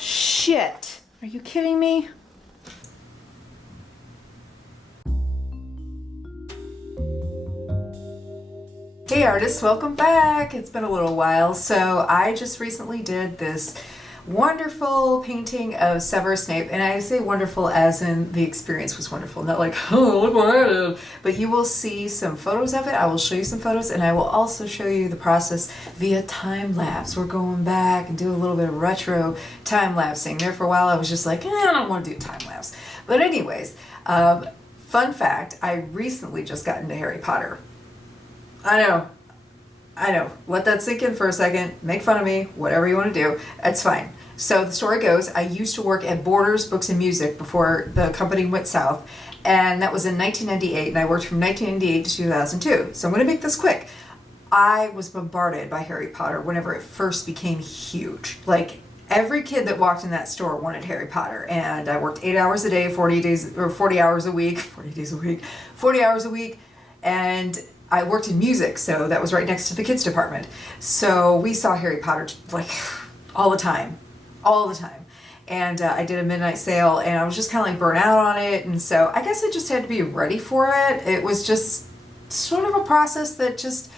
Shit. Are you kidding me? Hey artists, welcome back. It's been a little while. So I just recently did this wonderful painting of Severus Snape, and I say wonderful as in the experience was wonderful, not like, oh, look what I did. But you will see some photos of it. I will show you some photos, and I will also show you the process via time lapse. We're going back and do a little bit of retro time lapsing. There for a while I was just like, I don't want to do time lapse. But anyways, fun fact, I recently just got into Harry Potter. I know. Let that sink in for a second. Make fun of me, whatever you want to do. That's fine. So the story goes, I used to work at Borders Books and Music before the company went south. And that was in 1998. And I worked from 1998 to 2002. So I'm going to make this quick. I was bombarded by Harry Potter whenever it first became huge. Like every kid that walked in that store wanted Harry Potter. And I worked 8 hours a day, 40 hours a week. And I worked in music, so that was right next to the kids department. So we saw Harry Potter like all the time. And I did a midnight sale, and I was just kind of like burnt out on it. And so I guess I just had to be ready for it. It was just sort of a process that just,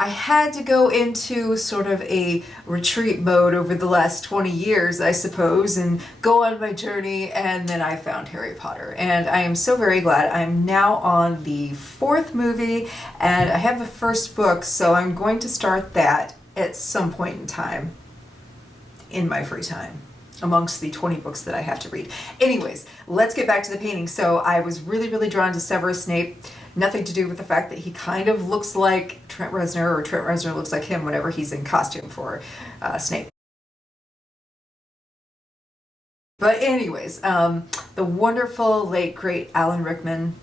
I had to go into sort of a retreat mode over the last 20 years, I suppose, and go on my journey. And then I found Harry Potter, and I am so very glad. I'm now on the 4th movie, and I have the first book, so I'm going to start that at some point in time in my free time, amongst the 20 books that I have to read. Anyways, let's get back to the painting. So I was really drawn to Severus Snape. Nothing to do with the fact that he kind of looks like Trent Reznor, or Trent Reznor looks like him whenever he's in costume for Snape. But anyways, the wonderful late great Alan Rickman,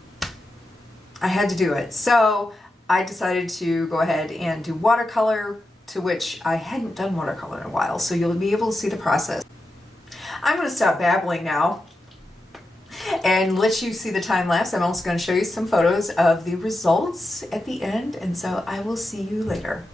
I had to do it. So I decided to go ahead and do watercolor, to which I hadn't done watercolor in a while, so you'll be able to see the process. I'm going to stop babbling now and let you see the time lapse. I'm also going to show you some photos of the results at the end, and so I will see you later.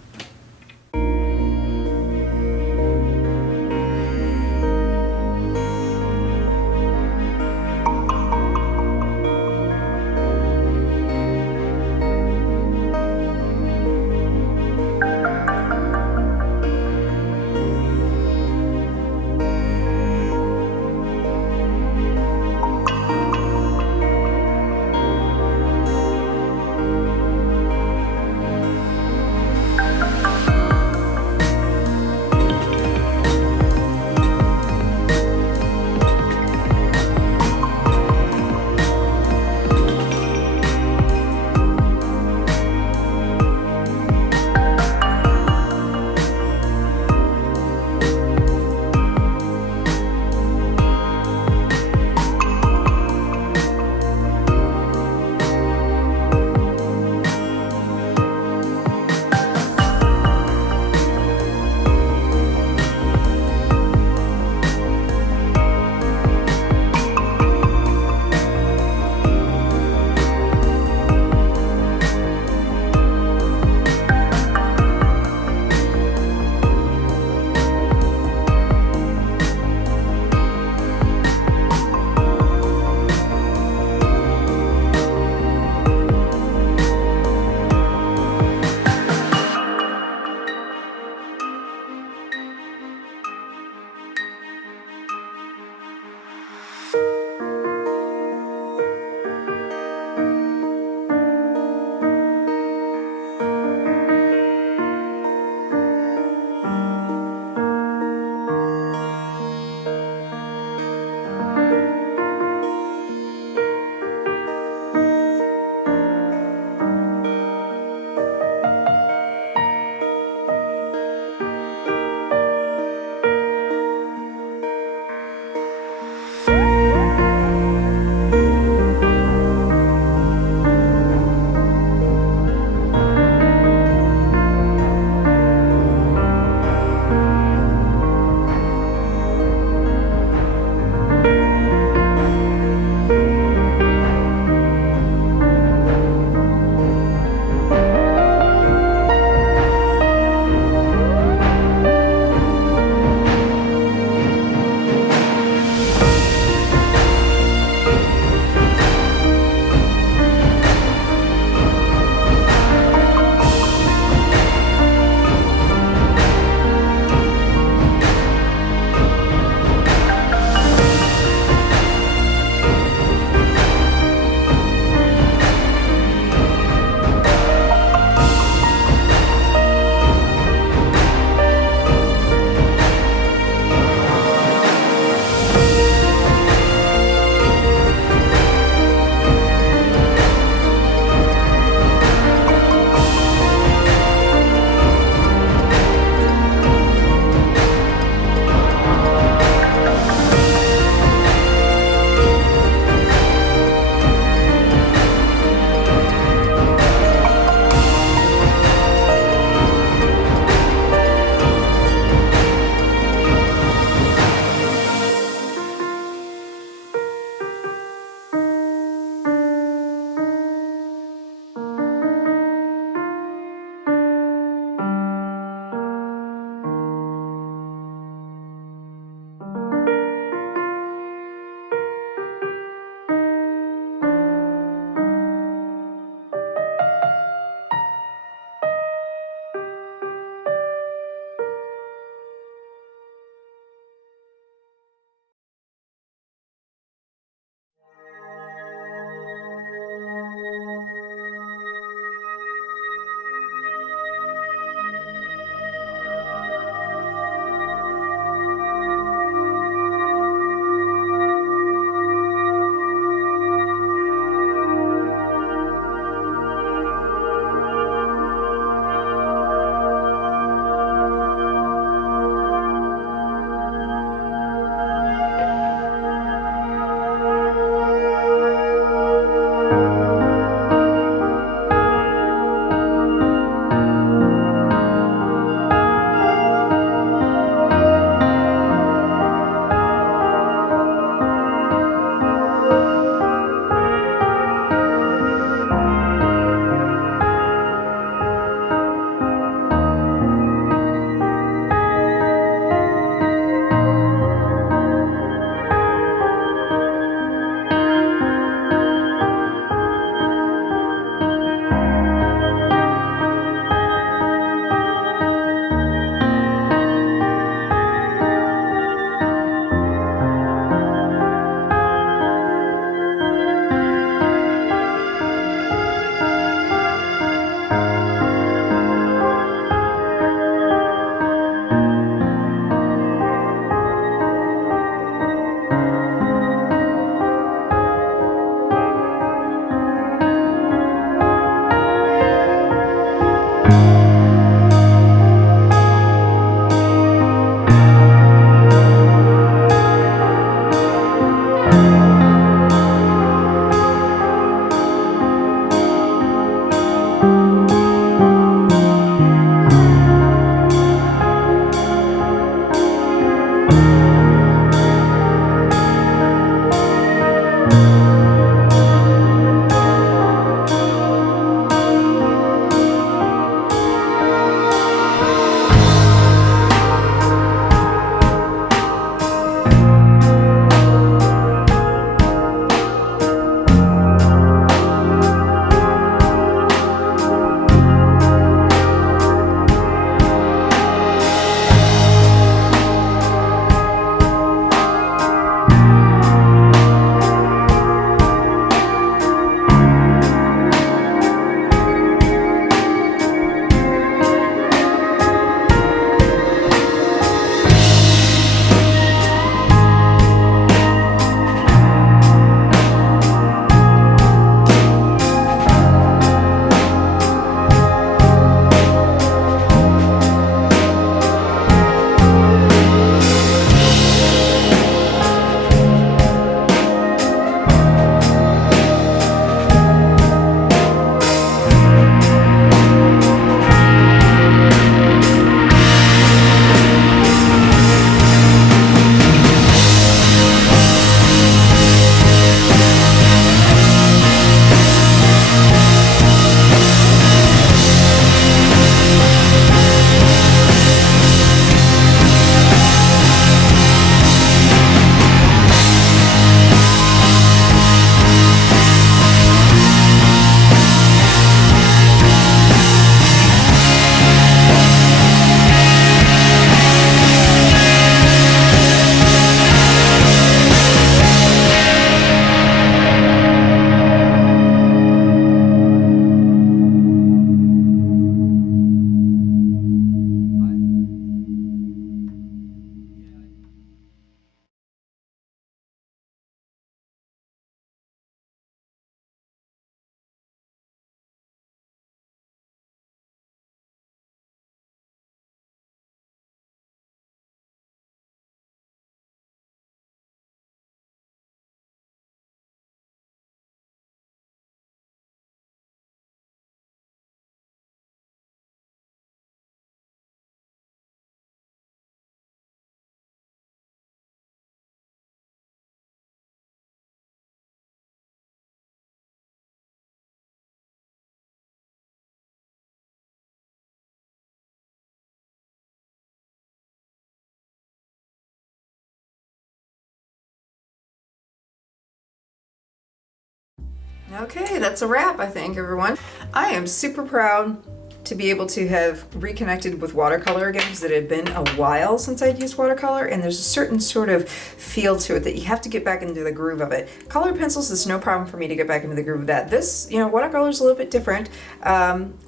Okay, that's a wrap, I think, everyone. I am super proud to be able to have reconnected with watercolor again, because it had been a while since I'd used watercolor, and there's a certain sort of feel to it that you have to get back into the groove of it. Colored pencils is no problem for me to get back into the groove of that. This, watercolor is a little bit different,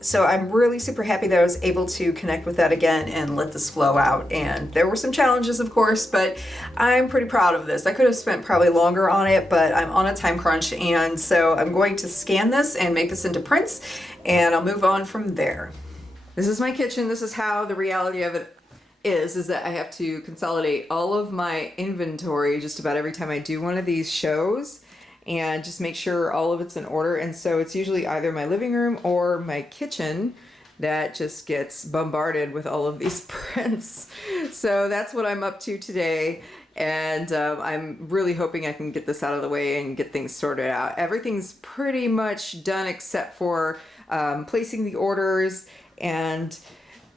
so I'm really super happy that I was able to connect with that again and let this flow out. And there were some challenges, of course, but I'm pretty proud of this. I could have spent probably longer on it, but I'm on a time crunch, and so I'm going to scan this and make this into prints, and I'll move on from there. This is my kitchen. This is how the reality of it is that I have to consolidate all of my inventory just about every time I do one of these shows, and just make sure all of it's in order. And so it's usually either my living room or my kitchen that just gets bombarded with all of these prints. So that's what I'm up to today. And I'm really hoping I can get this out of the way and get things sorted out. Everything's pretty much done except for placing the orders and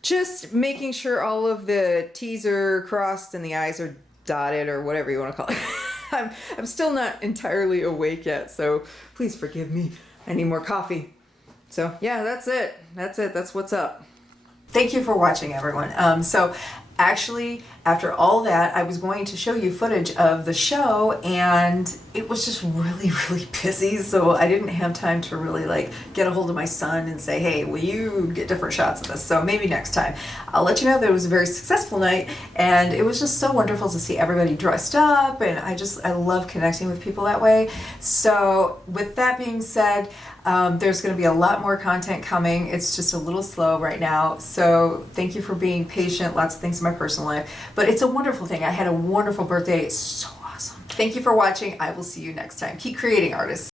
just making sure all of the T's are crossed and the I's are dotted, or whatever you want to call it. I'm still not entirely awake yet, so please forgive me. I need more coffee. So yeah, that's it. That's what's up. Thank you for watching, everyone. So actually, after all that, I was going to show you footage of the show, and it was just really, really busy, so I didn't have time to really get a hold of my son and say, hey, will you get different shots of this? So maybe next time. I'll let you know that it was a very successful night, and it was just so wonderful to see everybody dressed up, and I love connecting with people that way. So with that being said, there's going to be a lot more content coming. It's just a little slow right now. So thank you for being patient. Lots of things in my personal life. But it's a wonderful thing. I had a wonderful birthday. It's so awesome. Thank you for watching. I will see you next time. Keep creating, artists.